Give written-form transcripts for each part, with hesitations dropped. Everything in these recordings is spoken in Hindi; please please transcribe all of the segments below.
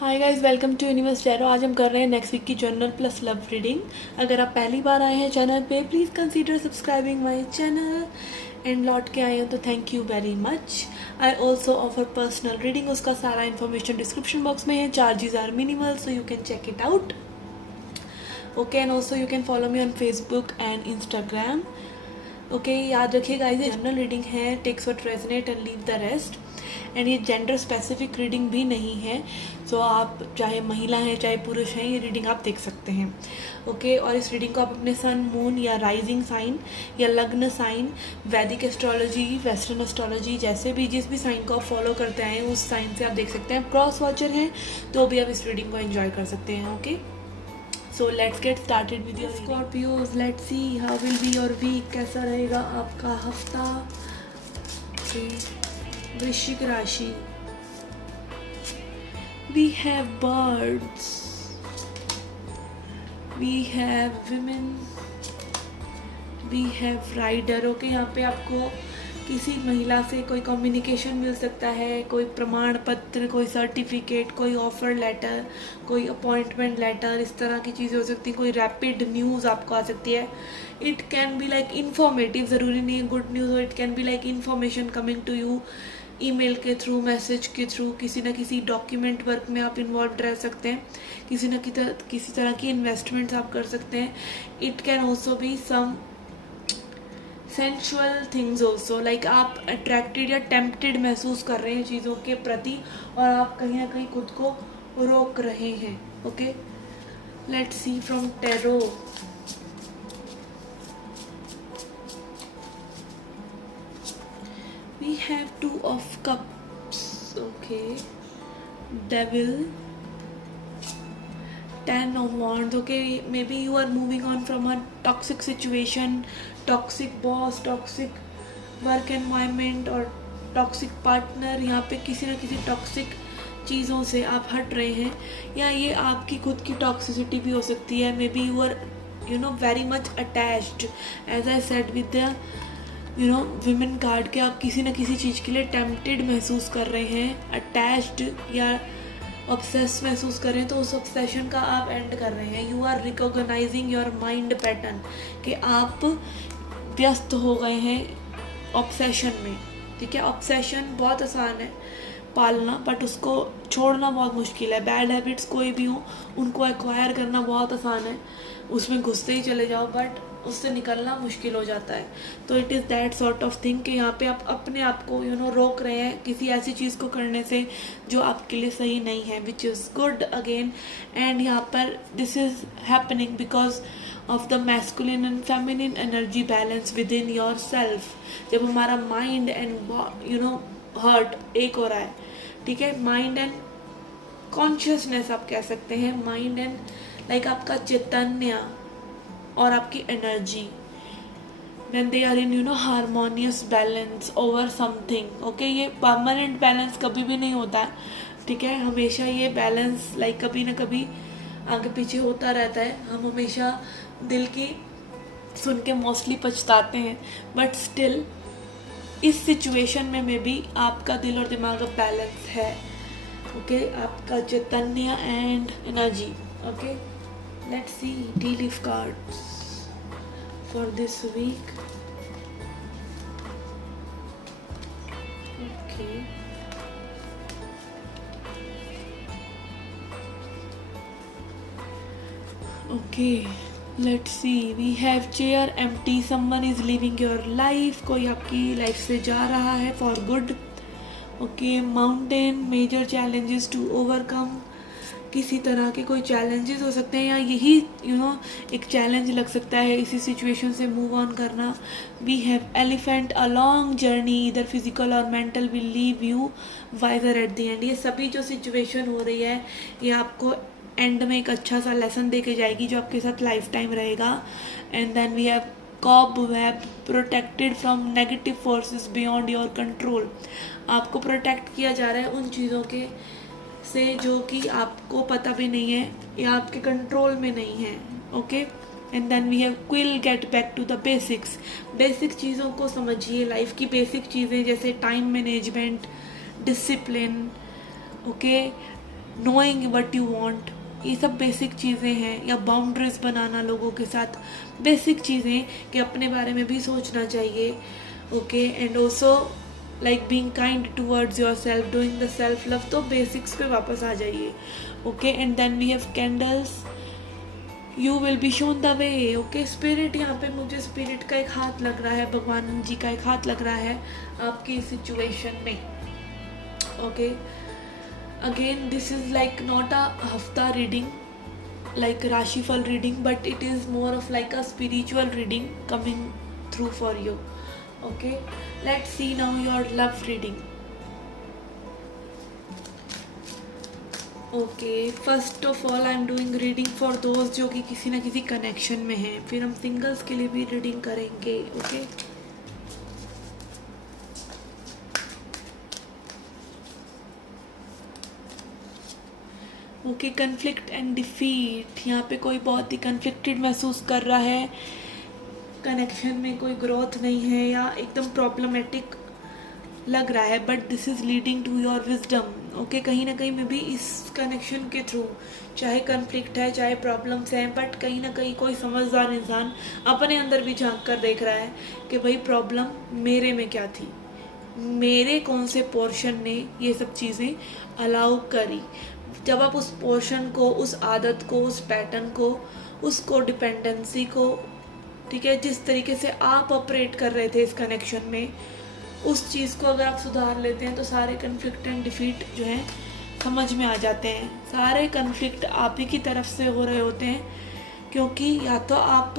Hi guys, welcome to universe tarot. आज हम कर रहे हैं नेक्स्ट वीक की जर्नल प्लस लव रीडिंग। अगर आप पहली बार आए हैं चैनल पे, please consider subscribing my channel. And लौट के आए हो तो thank you very much. I also offer personal reading, उसका सारा इन्फॉर्मेशन डिस्क्रिप्शन बॉक्स में है। Charges are minimal, so you can check it out. Okay, and also you can follow me on Facebook and Instagram. Okay, याद रखिए गाइस, ये जनरल रीडिंग है। Takes what resonate and leave the rest. And ये जेंडर स्पेसिफिक रीडिंग भी नहीं है, सो आप चाहे महिला हैं चाहे पुरुष हैं, ये रीडिंग आप देख सकते हैं। ओके, और इस रीडिंग को आप अपने सन, मून या राइजिंग साइन या लग्न साइन, वैदिक एस्ट्रोलॉजी, वेस्टर्न एस्ट्रोलॉजी, जैसे भी जिस भी साइन को आप फॉलो करते हैं उस साइन से आप देख सकते हैं। क्रॉस वॉचर हैं तो भी आप इस रीडिंग को एंजॉय कर सकते हैं। Okay, so let's get started with your Scorpios. Let's see how will be your week, कैसा रहेगा आपका हफ्ता। वृश्चिक राशि, we have birds, we have women, we have rider। Okay, यहाँ पे आपको किसी महिला से कोई कम्युनिकेशन मिल सकता है, कोई प्रमाण पत्र, कोई सर्टिफिकेट, कोई ऑफर लेटर, कोई अपॉइंटमेंट लेटर, इस तरह की चीज़ें हो सकती हैं। कोई रैपिड न्यूज़ आपको आ सकती है। It can be like informative, ज़रूरी नहीं है गुड न्यूज़ हो। It can be like information coming to you email के थ्रू, मैसेज के थ्रू, किसी न किसी डॉक्यूमेंट वर्क में आप इन्वॉल्व रह सकते हैं, किसी तरह की इन्वेस्टमेंट्स आप कर सकते हैं। It can also be some sensual things also, like आप अट्रैक्टेड या टेम्प्टेड महसूस कर रहे हैं चीज़ों के प्रति और आप कहीं ना कहीं खुद को रोक रहे हैं। Okay, let's see from tarot. We have two of cups. Okay, devil, 10 of wands. Okay, maybe you are moving on from a toxic situation, toxic boss, toxic work environment और toxic partner। यहाँ पे किसी न किसी toxic चीज़ों से आप हट रहे हैं, या ये आपकी खुद की टॉक्सिसिटी भी हो सकती है। May be you are very much attached, as I said with the women card के, आप किसी न किसी चीज़ के लिए टेम्प्टेड महसूस कर रहे हैं, अटैच्ड या ऑब्सेस महसूस कर रहे हैं, तो उस ऑब्सेशन का आप एंड कर रहे हैं। You are recognizing your mind pattern, कि आप व्यस्त हो गए हैं ऑब्सेशन में। ठीक है, ऑब्सेशन बहुत आसान है पालना, बट उसको छोड़ना बहुत मुश्किल है। बैड हैबिट्स कोई भी हो, उनको एक्वायर करना बहुत आसान है, उसमें घुसते ही चले जाओ, बट उससे निकलना मुश्किल हो जाता है। तो it is that sort of thing कि यहाँ पे आप अपने आप को रोक रहे हैं किसी ऐसी चीज़ को करने से जो आपके लिए सही नहीं है, which is good again. And यहाँ पर this is happening because of the masculine and feminine energy balance with in your self. जब हमारा माइंड एंड हार्ट एक हो रहा है, ठीक है, माइंड एंड कॉन्शियसनेस आप कह सकते हैं, माइंड एंड लाइक आपका चैतन्य और आपकी energy, when they are in harmonious balance over something. Okay, ये परमानेंट बैलेंस कभी भी नहीं होता है, ठीक है, हमेशा ये बैलेंस लाइक कभी ना कभी आगे पीछे होता रहता है। हम हमेशा दिल की सुन के मोस्टली पछताते हैं, बट स्टिल इस सिचुएशन में मे बी आपका दिल और दिमाग का बैलेंस है। ओके, आपका चैतन्य and energy. Okay, let's see tea leaf cards for this week. Okay, let's see, we have chair empty, someone is leaving your life, कोई आपकी लाइफ से जा रहा है for good. Okay, mountain, major challenges to overcome, किसी तरह के कोई चैलेंजेस हो सकते हैं, या यही एक चैलेंज लग सकता है इसी सिचुएशन से मूव ऑन करना। We have elephant, a long journey इधर फिजिकल और mental will leave you wiser at the end. ये सभी जो सिचुएशन हो रही है, ये आपको एंड में एक अच्छा सा लेसन दे के जाएगी जो आपके साथ लाइफ टाइम रहेगा। And then we have cobweb, protected from negative forces beyond your control. आपको प्रोटेक्ट किया जा रहा है उन चीज़ों के से जो कि आपको पता भी नहीं है या आपके कंट्रोल में नहीं है। Okay, and then we have quill, get back to the basics. Basic चीज़ों को समझिए, लाइफ की बेसिक चीज़ें जैसे time management, discipline, okay, knowing what you want, ये सब बेसिक चीज़ें हैं। या बाउंड्रीज बनाना लोगों के साथ, बेसिक चीज़ें कि अपने बारे में भी सोचना चाहिए। Okay, and also like being kind towards yourself, doing the self love, तो बेसिक्स पे वापस आ जाइए। Okay, and then we have candles, you will be shown the way. Okay, spirit, यहाँ पे मुझे स्पिरिट का एक हाथ लग रहा है, भगवान जी का एक हाथ लग रहा है आपकी सिचुएशन में। Okay, again this is like not a हफ्ता reading like Rashifal reading, but it is more of like a spiritual reading coming through for you. Okay, let's see now your love reading. Okay, first of all I am doing reading for those जो कि किसी ना किसी connection में हैं, फिर हम singles के लिए भी reading करेंगे। okay, okay, conflict and defeat, यहाँ पे कोई बहुत ही कन्फ्लिक्टेड महसूस कर रहा है, कनेक्शन में कोई ग्रोथ नहीं है या एकदम प्रॉब्लमेटिक लग रहा है, but this is leading to your wisdom. Okay, कहीं ना कहीं में भी इस कनेक्शन के थ्रू, चाहे कन्फ्लिक्ट है चाहे प्रॉब्लम्स हैं, बट कहीं ना कहीं कोई समझदार इंसान अपने अंदर भी झांक कर देख रहा है कि भाई प्रॉब्लम मेरे में क्या थी, मेरे कौन से पोर्शन ने ये सब चीज़ें अलाउ करी। जब आप उस पोर्शन को, उस आदत को, उस पैटर्न को, उसको डिपेंडेंसी को, ठीक है, जिस तरीके से आप ऑपरेट कर रहे थे इस कनेक्शन में, उस चीज़ को अगर आप सुधार लेते हैं तो सारे कन्फ्लिक्ट एंड डिफीट जो हैं समझ में आ जाते हैं। सारे कन्फ्लिक्ट आप ही की तरफ से हो रहे होते हैं, क्योंकि या तो आप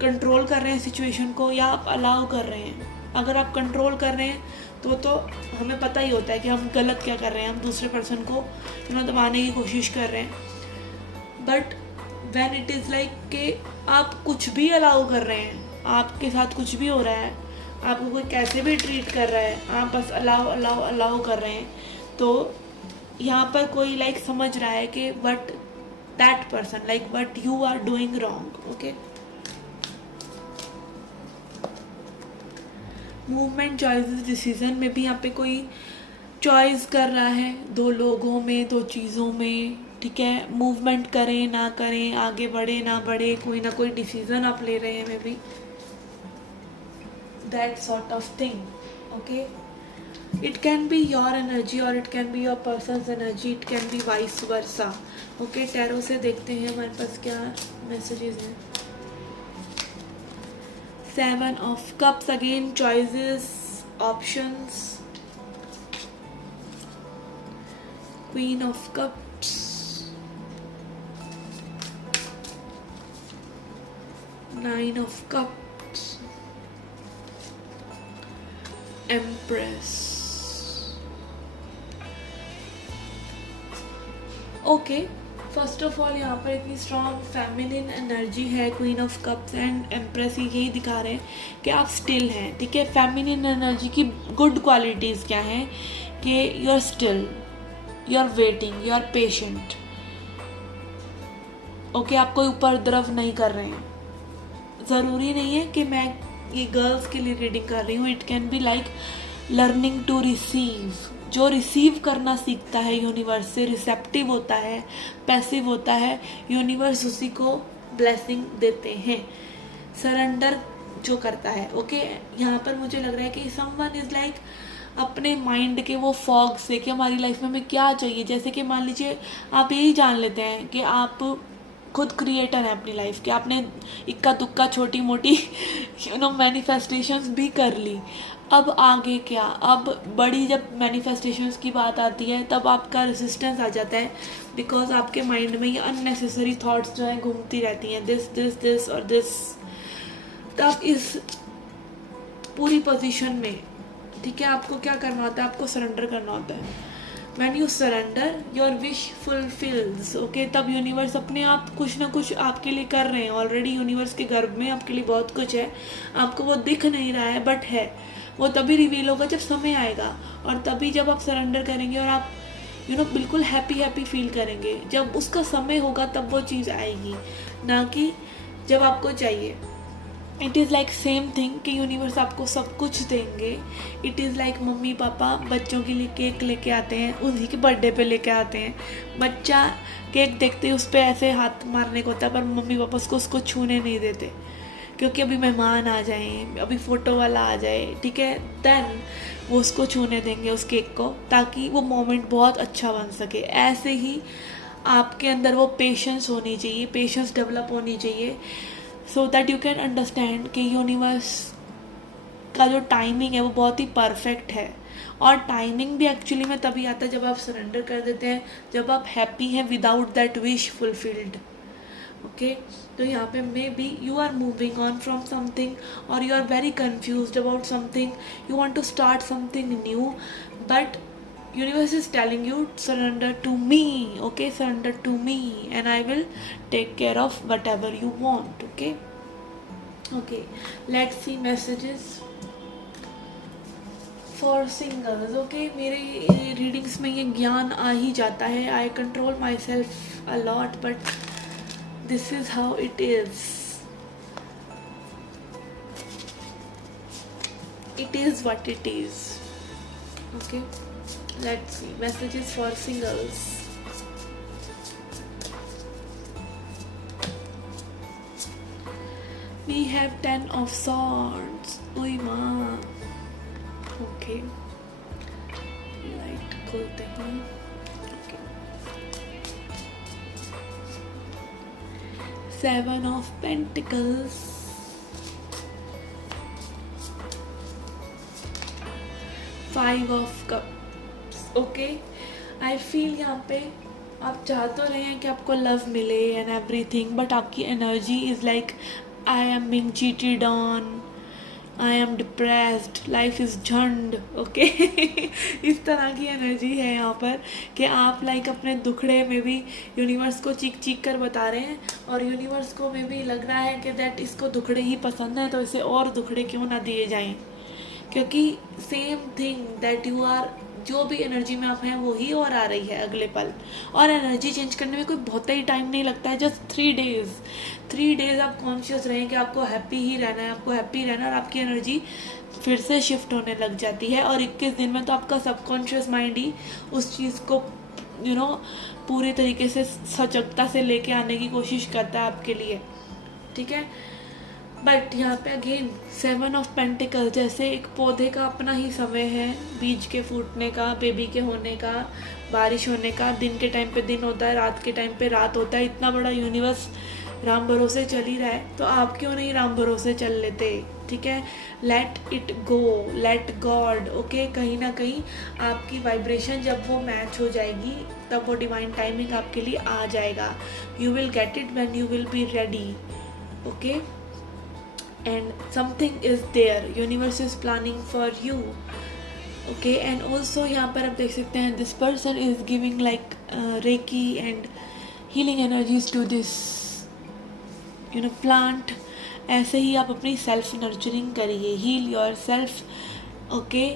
कंट्रोल कर रहे हैं सिचुएशन को या आप अलाउ कर रहे हैं। अगर आप कंट्रोल कर रहे हैं तो हमें पता ही होता है कि हम गलत क्या कर रहे हैं, हम दूसरे पर्सन को दबाने की कोशिश कर रहे हैं। But when it is like कि आप कुछ भी अलाउ कर रहे हैं, आपके साथ कुछ भी हो रहा है, आपको कोई कैसे भी ट्रीट कर रहा है, आप बस अलाउ अलाउ अलाउ कर रहे हैं, तो यहाँ पर कोई लाइक समझ रहा है कि what that person like what you are doing wrong. Okay, movement, choices, decision में भी यहाँ पे कोई चॉइस कर रहा है, दो लोगों में, दो चीज़ों में, ठीक है, मूवमेंट करें ना करें, आगे बढ़े ना बढ़े, कोई ना कोई डिसीजन आप ले रहे हैं, may be that sort of thing. Okay, it can be your energy और it can be your person's energy, it can be vice versa. Okay, tarot से देखते हैं हमारे पास क्या मैसेजेस हैं। 7 of Cups, again choices, options, Queen of Cups, Nine of Cups, Empress. Okay, first of all यहाँ पर इतनी स्ट्रॉन्ग फेमिनिन एनर्जी है, queen of cups and empress, यही दिखा रहे हैं कि आप स्टिल हैं, ठीक है। फेमिनिन एनर्जी की गुड क्वालिटीज़ क्या हैं कि you are still, you are waiting, you are patient. Okay, आप कोई ऊपर द्रव नहीं कर रहे हैं। ज़रूरी नहीं है कि मैं ये गर्ल्स के लिए रीडिंग कर रही हूँ, it can be like learning to receive. जो रिसीव करना सीखता है यूनिवर्स से, रिसेप्टिव होता है, पैसिव होता है, यूनिवर्स उसी को ब्लेसिंग देते हैं। सरेंडर जो करता है, ओके, यहाँ पर मुझे लग रहा है कि समवन इज़ लाइक अपने माइंड के वो फॉग से कि हमारी लाइफ में हमें क्या चाहिए। जैसे कि मान लीजिए आप यही जान लेते हैं कि आप खुद क्रिएटर हैं अपनी लाइफ के, आपने इक्का दुक्का छोटी मोटी मैनिफेस्टेशंस भी कर ली। अब आगे क्या, अब बड़ी जब मैनिफेस्टेशंस की बात आती है तब आपका रेजिस्टेंस आ जाता है, बिकॉज आपके माइंड में ये अननेसेसरी थॉट्स जो हैं घूमती रहती हैं, दिस दिस दिस और दिस। तब इस पूरी पोजीशन में, ठीक है, आपको क्या करना होता है, आपको सरेंडर करना होता है। When you surrender, your wish fulfills, okay? तब यूनिवर्स अपने आप कुछ ना कुछ आपके लिए कर रहे हैं। ऑलरेडी यूनिवर्स के गर्भ में आपके लिए बहुत कुछ है, आपको वो दिख नहीं रहा है बट है। वो तभी रिवील होगा जब समय आएगा, और तभी जब आप सरेंडर करेंगे और आप बिल्कुल हैप्पी फील करेंगे। जब उसका समय होगा तब वो चीज़ आएगी, ना कि जब आपको चाहिए। It is like same thing कि यूनिवर्स आपको सब कुछ देंगे। It is like mummy papa बच्चों के लिए केक लेके आते हैं, उन्हीं के बर्थडे पे लेके आते हैं। बच्चा केक देखते ही उस पर ऐसे हाथ मारने को होता है, पर मम्मी पापा उसको छूने नहीं देते, क्योंकि अभी मेहमान आ जाएं, अभी फ़ोटो वाला आ जाए, ठीक है, देन वो उसको छूने देंगे उस केक को, ताकि वो मोमेंट बहुत अच्छा बन सके। ऐसे ही आपके अंदर वो पेशेंस होनी चाहिए, पेशेंस डेवलप होनी चाहिए, so that you can understand कि यूनिवर्स का जो टाइमिंग है वो बहुत ही परफेक्ट है। और टाइमिंग भी एक्चुअली में तभी आता है जब आप सरेंडर कर देते हैं, जब आप हैप्पी हैं without that wish fulfilled. Okay, तो यहाँ पे may B you are moving on from something, और you are very confuse about something, you want to start something new, but universe is telling you surrender to me. Okay, surrender to me and I will take care of whatever you want. Okay, okay, let's see messages for singles. Okay, मेरे रीडिंग्स में ये ज्ञान आ ही जाता है, आई control my self a lot, but this is how it is, it is what it is. Okay, let's see messages for singles. We have 10 of swords. Ui ma. Okay, light खोलते हैं. Okay. 7 of Pentacles. 5 of Cups. Okay, I feel यहाँ पे आप चाह तो रहे हैं कि आपको लव मिले एंड एवरीथिंग, बट आपकी energy is like I am being cheated on, I am depressed, life is झंड. ओके, इस तरह की एनर्जी है यहाँ पर कि आप लाइक अपने दुखड़े में भी यूनिवर्स को चीख चीख कर बता रहे हैं, और यूनिवर्स को में भी लग रहा है कि दैट इसको दुखड़े ही पसंद है, तो इसे और दुखड़े क्यों ना दिए जाएं, क्योंकि same thing that you are, जो भी एनर्जी में आप हैं वो ही और आ रही है अगले पल. और एनर्जी चेंज करने में कोई बहुत ही टाइम नहीं लगता है, जस्ट 3 डेज आप कॉन्शियस रहें कि आपको हैप्पी ही रहना है, आपको हैप्पी रहना है, और आपकी एनर्जी फिर से शिफ्ट होने लग जाती है. और 21 दिन में तो आपका सबकॉन्शियस माइंड ही उस चीज़ को पूरी तरीके से सजगता से लेके आने की कोशिश करता है आपके लिए, ठीक है. बट यहाँ पे अगेन 7 ऑफ पेंटिकल, जैसे एक पौधे का अपना ही समय है, बीज के फूटने का, बेबी के होने का, बारिश होने का, दिन के टाइम पे दिन होता है, रात के टाइम पे रात होता है. इतना बड़ा यूनिवर्स राम भरोसे चल ही रहा है, तो आप क्यों नहीं राम भरोसे चल लेते, ठीक है. Let it go, let God. Okay, कहीं ना कहीं आपकी वाइब्रेशन जब वो मैच हो जाएगी, तब वो डिवाइन टाइमिंग आपके लिए आ जाएगा. You will get it when you will be ready. Okay, and something is there, universe is planning for you. Okay, and also यहाँ पर आप देख सकते हैं this person is giving like reiki and healing energies to this plant. ऐसे ही आप अपनी सेल्फ नर्चरिंग करिए, heal yourself. Okay,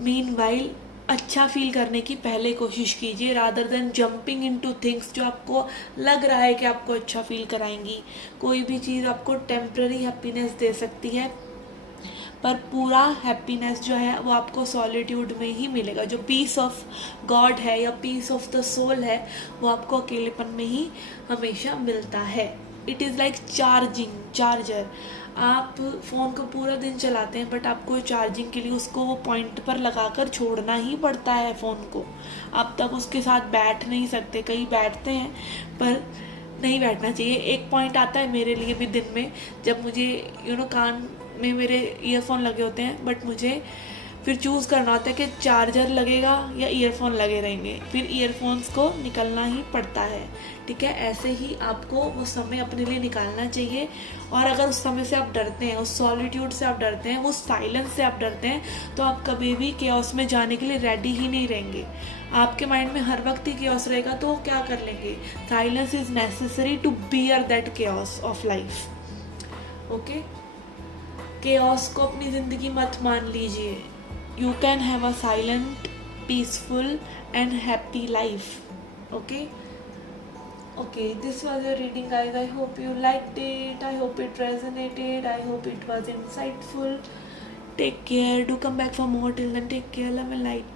meanwhile अच्छा फील करने की पहले कोशिश कीजिए, rather than jumping into things जो आपको लग रहा है कि आपको अच्छा फील कराएंगी. कोई भी चीज़ आपको टेम्प्ररी हैप्पीनेस दे सकती है, पर पूरा हैप्पीनेस जो है वो आपको सॉलिट्यूड में ही मिलेगा. जो पीस ऑफ गॉड है या पीस ऑफ द सोल है, वो आपको अकेलेपन में ही हमेशा मिलता है. It is like charger. आप फ़ोन को पूरा दिन चलाते हैं, बट आपको चार्जिंग के लिए उसको वो पॉइंट पर लगाकर छोड़ना ही पड़ता है फ़ोन को. आप तब उसके साथ बैठ नहीं सकते. कई बैठते हैं पर नहीं बैठना चाहिए. एक पॉइंट आता है मेरे लिए भी दिन में, जब मुझे कान में मेरे ईयरफोन लगे होते हैं, बट मुझे फिर चूज़ करना होता है कि चार्जर लगेगा या ईयरफोन लगे रहेंगे. फिर ईयरफोन्स को निकलना ही पड़ता है, ठीक है. ऐसे ही आपको वो समय अपने लिए निकालना चाहिए. और अगर उस समय से आप डरते हैं, उस सॉलिट्यूड से आप डरते हैं, उस साइलेंस से आप डरते हैं, तो आप कभी भी केओस में जाने के लिए रेडी ही नहीं रहेंगे. आपके माइंड में हर वक्त ही केओस रहेगा, तो क्या कर लेंगे. Silence is necessary to bear that chaos of life. Okay, chaos को अपनी ज़िंदगी मत मान लीजिए. You can have a silent, peaceful and happy life. Okay, Okay, this was your reading, guys. I hope you liked it. I hope it resonated. I hope it was insightful. Take care. Do come back for more. Till then, take care. Love and light.